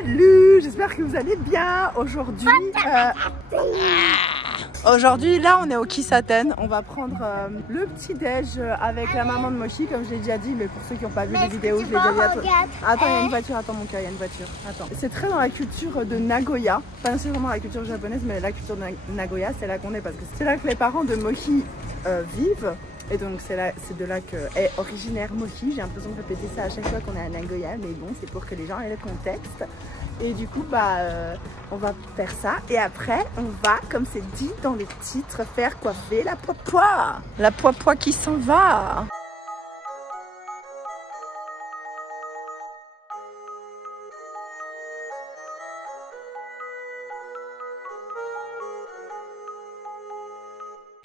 Salut, j'espère que vous allez bien. Aujourd'hui, là on est au Kissaten. On va prendre le petit déj avec la maman de Moshi, comme je l'ai déjà dit, mais pour ceux qui n'ont pas vu les vidéos, je l'ai déjà dit à toi. Attends, il y a une voiture, attends mon cœur, il y a une voiture. Attends. C'est très dans la culture de Nagoya, pas nécessairement la culture japonaise, mais la culture de Nagoya, c'est là qu'on est parce que c'est là que les parents de Moshi vivent. Et donc c'est de là que est originaire Moshi. J'ai l'impression de répéter ça à chaque fois qu'on est à Nagoya, mais bon, c'est pour que les gens aient le contexte. Et du coup, on va faire ça. Et après, on va, comme c'est dit dans le titre, faire coiffer la poipoie. La poipoie qui s'en va.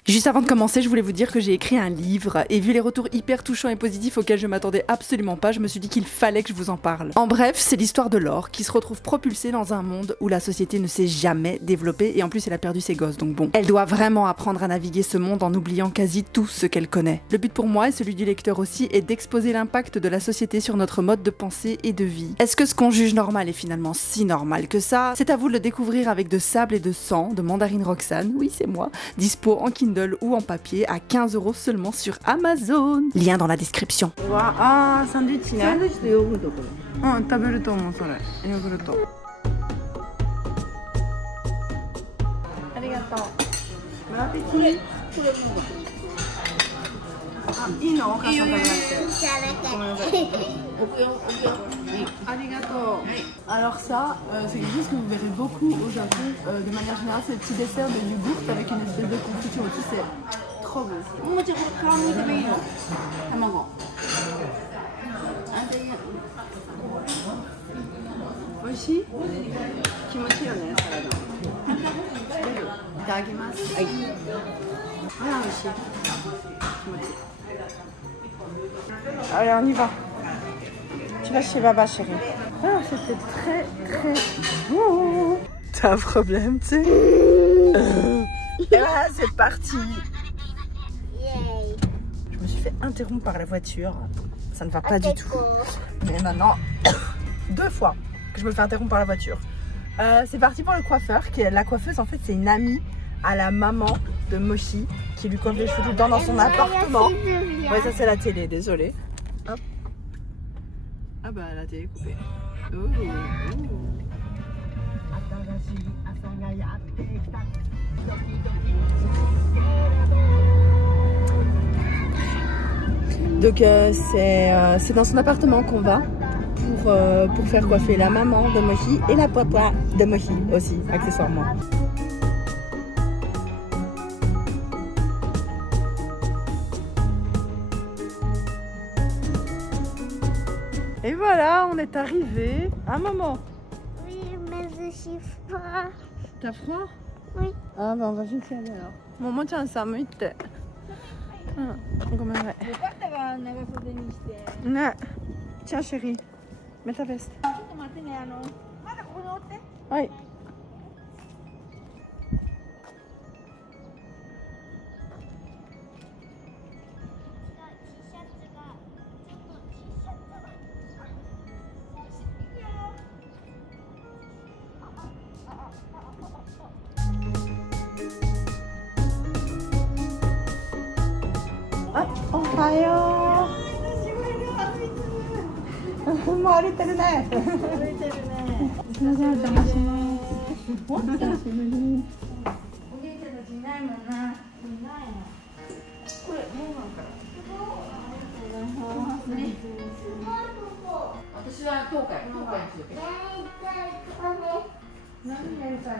Juste avant de commencer, je voulais vous dire que j'ai écrit un livre et vu les retours hyper touchants et positifs auxquels je m'attendais absolument pas, je me suis dit qu'il fallait que je vous en parle. En bref, c'est l'histoire de Laure qui se retrouve propulsée dans un monde où la société ne s'est jamais développée et en plus elle a perdu ses gosses, donc bon. Elle doit vraiment apprendre à naviguer ce monde en oubliant quasi tout ce qu'elle connaît. Le but pour moi et celui du lecteur aussi est d'exposer l'impact de la société sur notre mode de pensée et de vie. Est-ce que ce qu'on juge normal est finalement si normal que ça? C'est à vous de le découvrir avec De sable et de sang de Mandarine Roxane, oui c'est moi, dispo en Kindle ou en papier à 15 € seulement sur Amazon. Lien dans la description. Ah, sandwich, né? Sandwich de yogurt. Taberu to omou sore. Yogurt. Arigatou. Bon appétit. Ah,いいの？お母さん食べなくて。Arigato. Alors ça, c'est quelque chose que vous verrez beaucoup au Japon. De manière générale, c'est le petit dessert de yogourt avec une espèce de confiture au-dessus. C'est trop beau. Oishi? Kimochi yo ne, salade. Itadakimasu. Ah, oishi. Kimochi. Allez, on y va. Tu vas chez Baba, chérie. Ah, c'était très beau. T'as un problème, tu sais. Et voilà, c'est parti. Je me suis fait interrompre par la voiture. Ça ne va pas du tout. Mais maintenant, 2 fois que je me fais interrompre par la voiture. C'est parti pour le coiffeur. La coiffeuse, en fait, c'est une amie à la maman de Moshi qui lui coiffe les cheveux tout le temps dans son appartement. Ouais, ça c'est la télé, désolée. Hop. Ah bah la télé est coupée. Donc c'est dans son appartement qu'on va pour faire coiffer la maman de Moshi et la papa de Moshi aussi, accessoirement. Et voilà, on est arrivé. Ah maman? Oui, mais je suis froid. T'as froid? Oui. Ah bah on va vite y aller alors. Maman tiens, ça me hit. Tiens chérie, mets ta veste. Oui. Ohayo. Mo歩いてるね。すみません、お邪魔します。お久しぶり。お兄ちゃんたちいないもんな。いないの。これもうなんから。私は東海にするけど。何やりたい？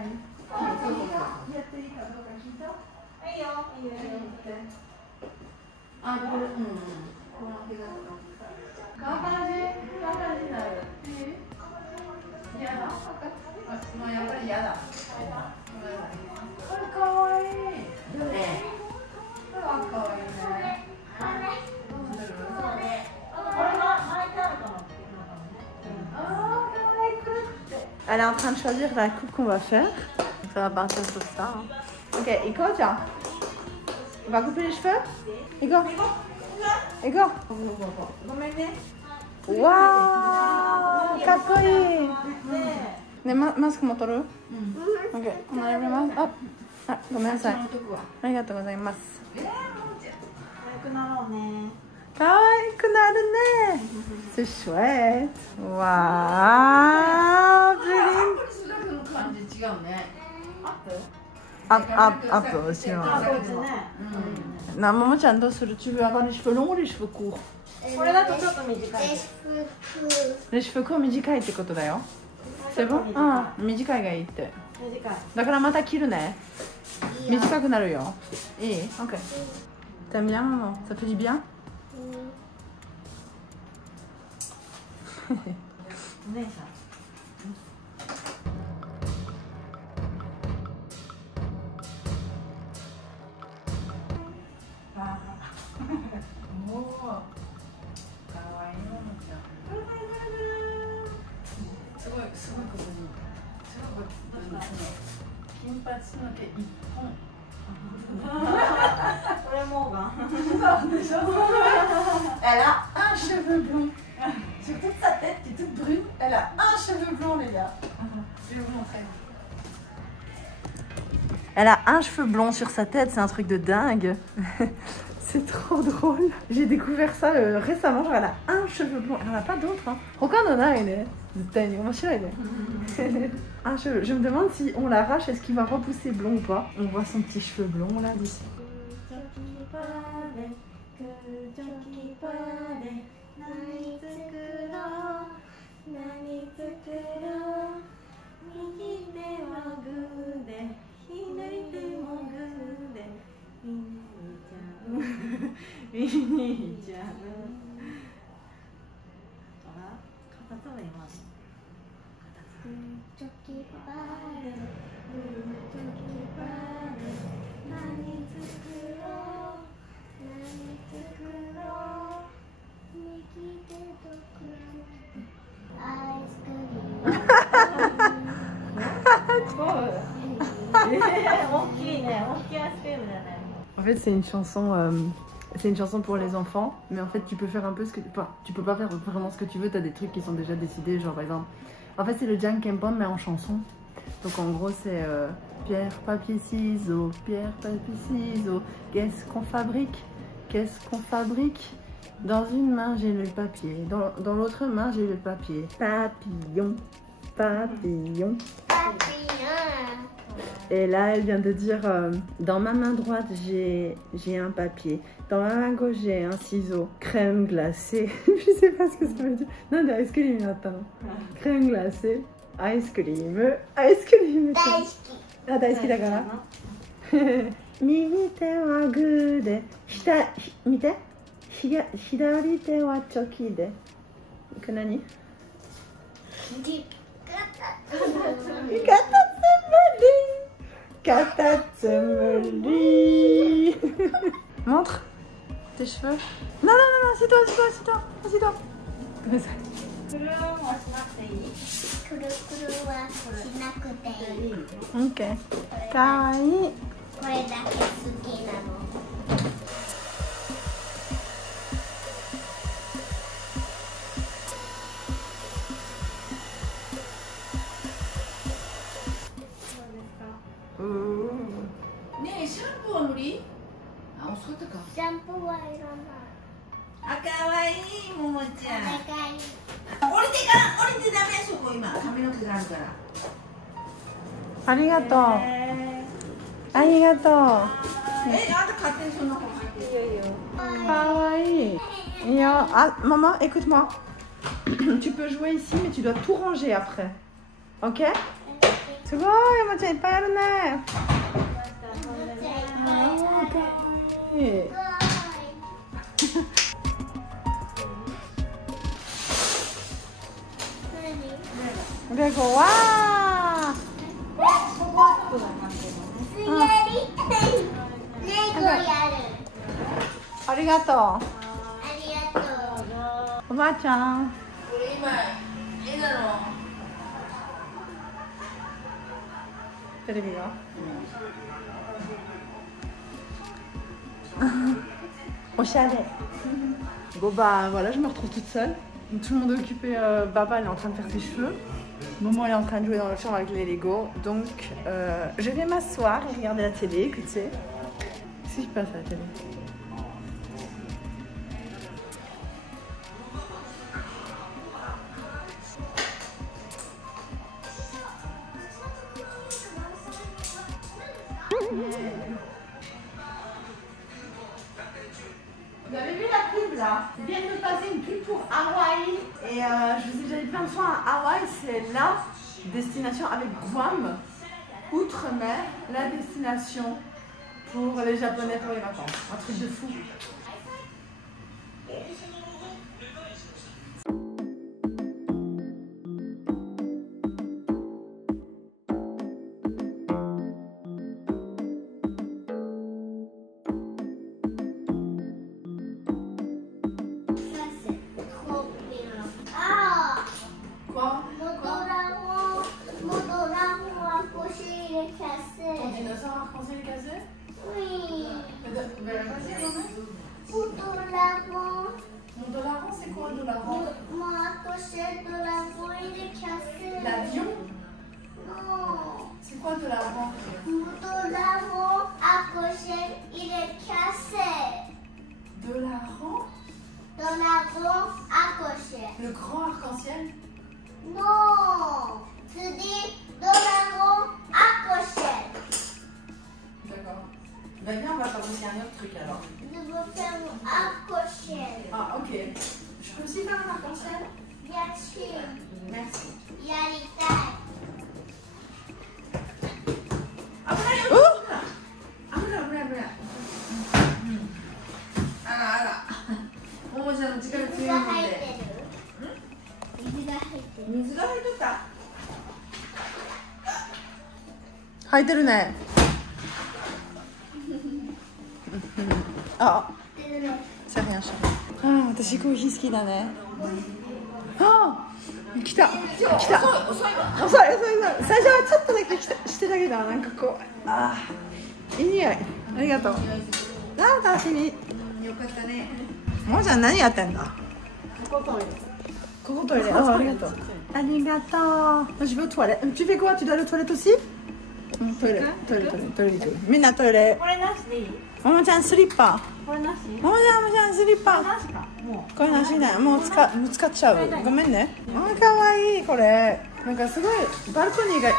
やっていいかどうか聞いた？いいよ。いいよ。あ、これ、この毛が感じになる。嫌だ？まあやっぱり嫌だ。これかわいい。どれ？これはかわいいね。どうする？これが巻いてあるかも。あー、かわいい、黒くて。Elle est en train de choisir la coupe qu'on va faire. Ça va partir sur ça. Ok, Iko, tiens. On va couper les cheveux? Ego. Ego. Waouh, かっこいい。ね、マスクも取る？オッケー、お願いします。あ、ごめんなさい。ありがとうございます。可愛くなろうね。可愛くなるね。C'est chouette。わー、プリン。これするの感じ違うね。アップaussi. Non, maman, tu as tu veux avoir les cheveux longs ou les cheveux courts? これだとちょっと短い。Les cheveux courts 短いってことだよ。C'est bon? うん、短いがいいって。短い。だからまた切るね。短くなるよ。いい? Ok. T'aimes bien, maman? Ça fait du bien? お姉さん。おお、かわいいのちゃん。すごいことに。すごいことに。金髪の毛一本。これモーガン。そうでしょ。Elle a un cheveu blond. Sur toute sa tête qui est toute brune, elle a un cheveu blond, les gars. Je vais vous montrer. Elle a un cheveu blond sur sa tête, c'est un truc de dingue. C'est trop drôle. J'ai découvert ça récemment, genre elle a un cheveu blond, elle en a pas d'autres. Hein. Un cheveu. Je me demande si on l'arrache, est-ce qu'il va repousser blond ou pas. On voit son petit cheveu blond là d'ici. En fait, c'est une chanson pour les enfants, mais en fait, tu peux faire un peu ce que tu peux pas faire vraiment ce que tu veux. T'as des trucs qui sont déjà décidés, genre par exemple. En fait, c'est le Jankenpon mais en chanson. Donc en gros, c'est pierre, papier, ciseaux, pierre, papier, ciseaux. Qu'est-ce qu'on fabrique? Qu'est-ce qu'on fabrique? Dans une main, j'ai le papier. Dans l'autre main, j'ai le papier. Papillon, papillon. Et là, elle vient de dire dans ma main droite, j'ai un papier. Dans ma main gauche, j'ai un ciseau. Crème glacée. Je sais pas ce que ça veut dire. Non, ice cream, attends. Crème glacée. Ice cream. Ice cream. Ah, daisuki da kara. 右手はグーで、見て。左手はチョキで。これ何？Katatsumbali. Montre tes cheveux. Non, assieds-toi. Comme ça. Ok. Kawaii.ねえ、シャンプーは無理？あ、遅かったか。シャンプーはいらない。あ、かわいい、ももちゃん。降りてダメ、そこ今、髪の毛があるから。ありがとう。ありがとう。あんた勝手にそんなこと入ってる。いいよ。かわいい。いや、maman, écoute-moi. Tu peux jouer ici, mais tu dois tout ranger après. Ok? すごい、山ちゃんいっぱいあるね。で、こう、わー。ありがとう。おばあちゃん。これ今、絵なの。テレビが。Au chalet. Bon bah voilà, je me retrouve toute seule. Donc, tout le monde est occupé, Baba elle est en train de faire ses cheveux. Momo elle est en train de jouer dans le champ avec les Lego, donc je vais m'asseoir et regarder la télé, écoutez. Qu'est-ce qui se passe à la télé? Vous avez vu la pub là? Ils viennent de passer une pub pour Hawaï. Et je vous ai déjà dit plein de fois, Hawaï c'est la destination avec Guam, outre-mer, la destination pour les Japonais pour les vacances. Un truc de fou. Ton dinosaure arc-en-ciel est cassé? Oui. Mon Dolaran, c'est quoi un Dolaran? Mon accroché Dolaran, il est cassé. L'avion? Non. C'est quoi Dolaran? Mon Dolaran accroché, il est cassé. Dolaran? Dolaran accroché. Le grand arc-en-ciel? Non. Tu dis Dolaran accroché. D'accord. Bah bien, on va faire aussi un autre truc alors. Je veux faire mon accroché. Ah ok. Je peux aussi faire un arc-en-ciel? Bien sûr. Merci. Il y a les tailles. Ah voilà! Oh! Ah voilà. Ah là. ももちゃんの力強いもんで。水が入ってる。水が入ってた。入ってるね。あ、c'est rien, chérie. あ、私コーヒー好きだね。あ、来た。遅い。最初はちょっとだけしてたけど、なんかこう、あ、いい匂い。ありがとう。あ、楽しみ。よかったね。ももちゃん何やってんだ？ここトイレ。あ、ありがとう。ありがとう。Je vais aux toilettes. Tu fais quoi? Tu dois aller aux toilettes aussi? トイレ。みんなトイレ。これなしでいい？ももちゃんスリッパ。これなし？ももちゃんスリッパ。なしか。もこれなしね。もう使っちゃう。ごめんね。あ、かわいいこれ。なんかすごいバルコニーが。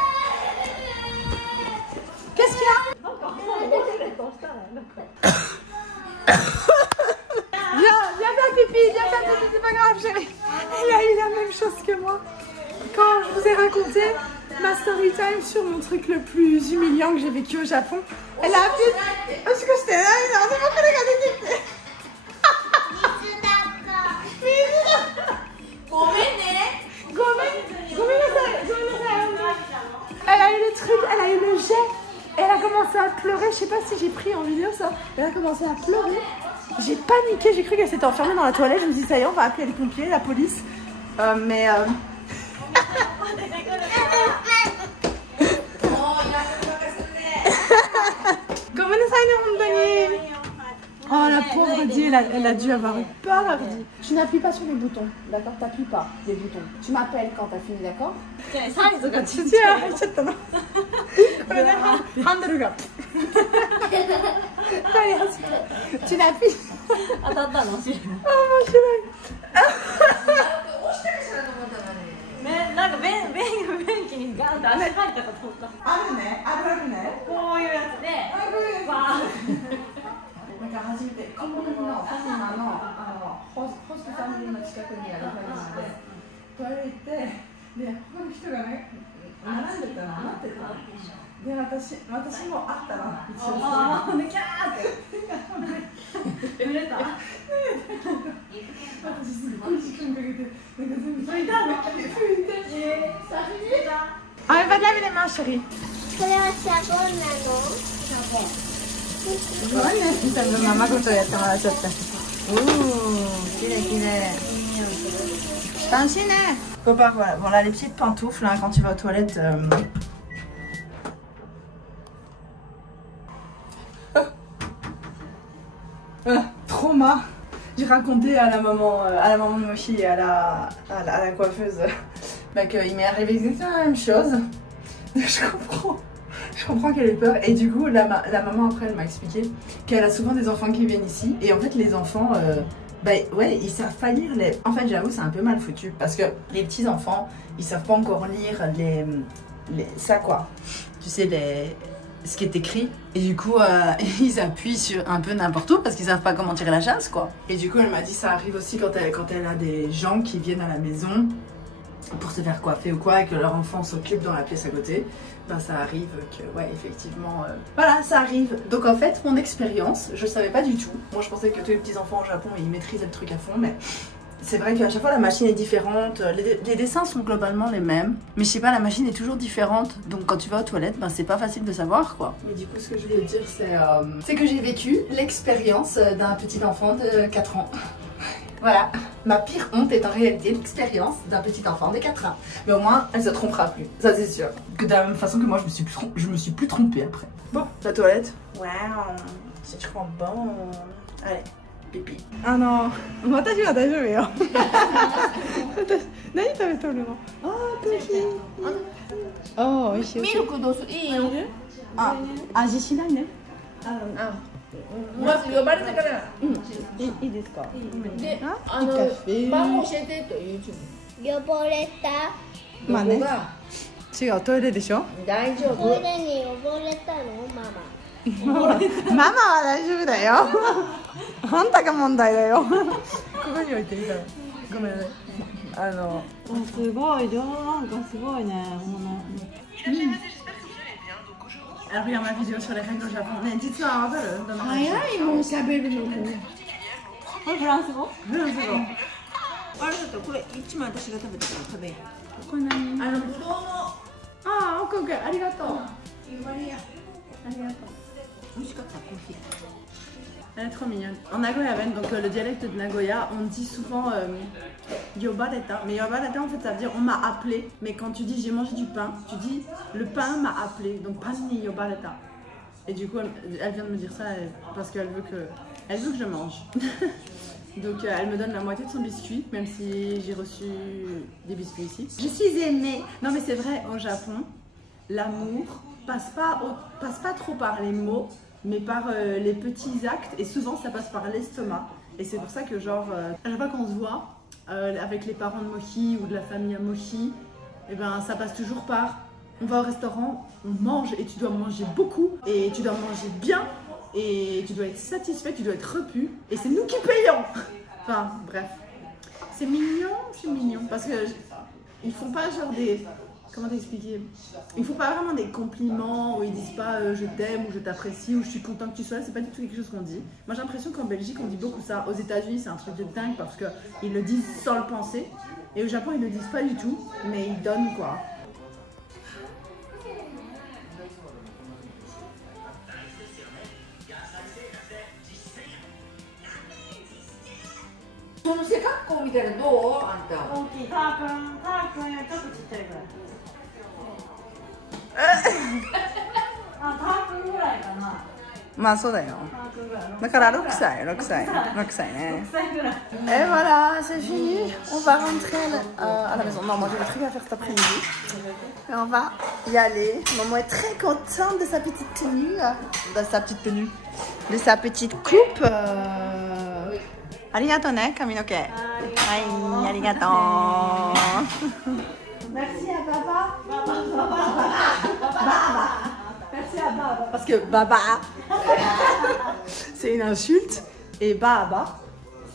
Qu'est-ce qu'il y a? なんかもうウォシュレットしたらなんか。Viens faire pipi, c'est pas grave chérie. Elle a eu la même chose que moi. Quand je vous ai raconté ma story time sur mon truc le plus humiliant que j'ai vécu au Japon, elle a appuyé. Parce que j'étais là, il a vraiment fait les gars. ごめんね。ごめんなさい。Elle a eu le truc, elle a eu le jet. Elle a commencé à pleurer. Je sais pas si j'ai pris en vidéo ça. Elle a commencé à pleurer. J'ai paniqué, j'ai cru qu'elle s'était enfermée dans la toilette. Je me dis ça y est, on va appeler les pompiers, la police. Mais ごめんなさいね、本当に。Oh la pauvre Di, elle a dû avoir eu peur. Tu n'appuies pas sur les boutons, d'accord? T'appuies pas les boutons. Tu m'appelles quand t'as fini, d'accord? サイズがちっち土が入っちゃったの。これね、ハンドルが。Tu n'appuies. 当たったの？面白い。ね、なんか便器にガンって足入ったかと思った。あるね。こういうやつでバーン。なんか初めてコンビニのファミマのホストファミリーの近くにあるファミマでトイレ行ってで他の人がね並んでたの待ってたので私もあったの一応でキャーって濡れた。私すごい時間かけてなんか全部拭いたの？拭いてあ、elle va te laver les mains, chérie. これはシャボンなの？シャボン。すごいね、みたいなママことやってもらっちゃった。きれいきれい。楽しいね。Copain, voilà. Bon, là, les petites pantoufles, hein, quand tu vas aux toilettes. Trauma. J'ai raconté à la maman de Moshi et à la coiffeuse bah, qu'il m'est arrivé exactement la même chose. Je comprends qu'elle ait peur. Et du coup, la maman après, elle m'a expliqué qu'elle a souvent des enfants qui viennent ici. Et en fait, les enfants, bah ouais, ils savent pas lire les... En fait, j'avoue, c'est un peu mal foutu. Parce que les petits enfants, ils savent pas encore lire ça quoi. Tu sais, ce qui est écrit. Et du coup, ils appuient sur un peu n'importe où parce qu'ils savent pas comment tirer la chasse quoi. Et du coup, elle m'a dit ça arrive aussi quand elle a des gens qui viennent à la maison pour se faire coiffer ou quoi et que leur enfant s'occupe dans la pièce à côté. Ben ça arrive que, ouais, effectivement, voilà, ça arrive. Donc en fait, mon expérience, je savais pas du tout. Moi, je pensais que tous les petits enfants au Japon, ils maîtrisaient le truc à fond, mais c'est vrai qu'à chaque fois, la machine est différente. Les dessins sont globalement les mêmes, mais je sais pas, la machine est toujours différente. Donc quand tu vas aux toilettes, ben c'est pas facile de savoir, quoi. Mais du coup, ce que je voulais dire, c'est que j'ai vécu l'expérience d'un petit enfant de 4 ans. Voilà, ma pire honte est en réalité l'expérience d'un petit enfant de 4 ans. Mais au moins, elle se trompera plus, ça c'est sûr. Que de la même façon que moi, je me suis plus trompée après. Bon, la toilette. Waouh, c'est trop bon. Allez, pipi. Ah non, moi t'as dit, t'as joué. Qu'est-ce que tu veux faire? Ah, pipi. Oh, oui, c'est Milkどうする？いいよ。あ、味しないね。まず呼ばれてから。いいですか？で、カ番号教えてとYouTube。呼ばれた。まあね。どこが違う、トイレでしょ？大丈夫。トイレに呼ばれたのママ。ママは大丈夫だよ。あんたが問題だよ。ここに置いていいから。ごめんね。すごい、なんかすごいね。Alors regarde ma vidéo sur les règles au Japon. Mais dites-moi un peu dans la 早いもん喋るの。これフランス語？フランス語。あれだったらこれ一枚私が食べたから食べよう。これ何？ぶどうの。Ah, ok, ok, arigato. ありがとう。美味しかったコーヒー。 Elle est trop mignonne. En Nagoyaven, donc le dialecte de Nagoya, on dit souvent yobareta. Mais yobareta, en fait, ça veut dire on m'a appelé. Mais quand tu dis j'ai mangé du pain, tu dis le pain m'a appelé. Donc pan ni yobareta. Et du coup, elle vient de me dire ça parce qu'elle veut que je mange. Donc elle me donne la moitié de son biscuit, même si j'ai reçu des biscuits ici. Je suis aimée. Non mais c'est vrai, au Japon, l'amour passe pas trop par les mots, mais par les petits actes, et souvent ça passe par l'estomac. Et c'est pour ça que genre, à chaque fois qu'on se voit avec les parents de Mochi ou de la famille à Mochi, et ben ça passe toujours par, on va au restaurant, on mange, et tu dois manger beaucoup, et tu dois manger bien, et tu dois être satisfait, tu dois être repu, et c'est nous qui payons. Enfin bref, c'est mignon, parce que ils font pas genre des... Comment t'expliquer? Il faut pas vraiment des compliments où ils disent pas je t'aime ou je t'apprécie ou je suis content que tu sois là, c'est pas du tout quelque chose qu'on dit. Moi j'ai l'impression qu'en Belgique on dit beaucoup ça. Aux États-Unis c'est un truc de dingue parce qu'ils le disent sans le penser. Et au Japon ils le disent pas du tout, mais ils donnent quoi. Ton背格好みたいなのどう？あんた。大きい。ターくんよりちょっとちっちゃいぐらい。あ、ターくんぐらいかな。まあそうだよ。ターくんぐらい。だから6歳ね。 6歳ぐらい。 Et voilà, c'est fini. On va rentrer à la maison. Non, moi j'ai des trucs à faire cet après-midi. Et on va y aller. Maman est très contente de sa petite tenue. De sa petite coupe. Arigato ne, kaminoke. Aïe, arigato. Merci à Baba. Merci à Baba. Parce que Baba, c'est une insulte. Et Baba,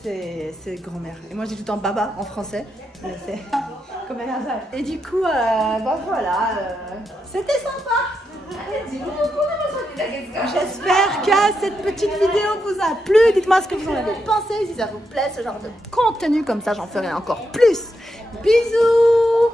c'est grand-mère. Et moi, je dis tout le temps Baba en français. Mais c'est comme un hasard. Et du coup, bah voilà. C'était sympa. J'espère que cette petite vidéo vous a plu. Dites-moi ce que vous en avez pensé. Si ça vous plaît, ce genre de contenu comme ça, j'en ferai encore plus. Bisous.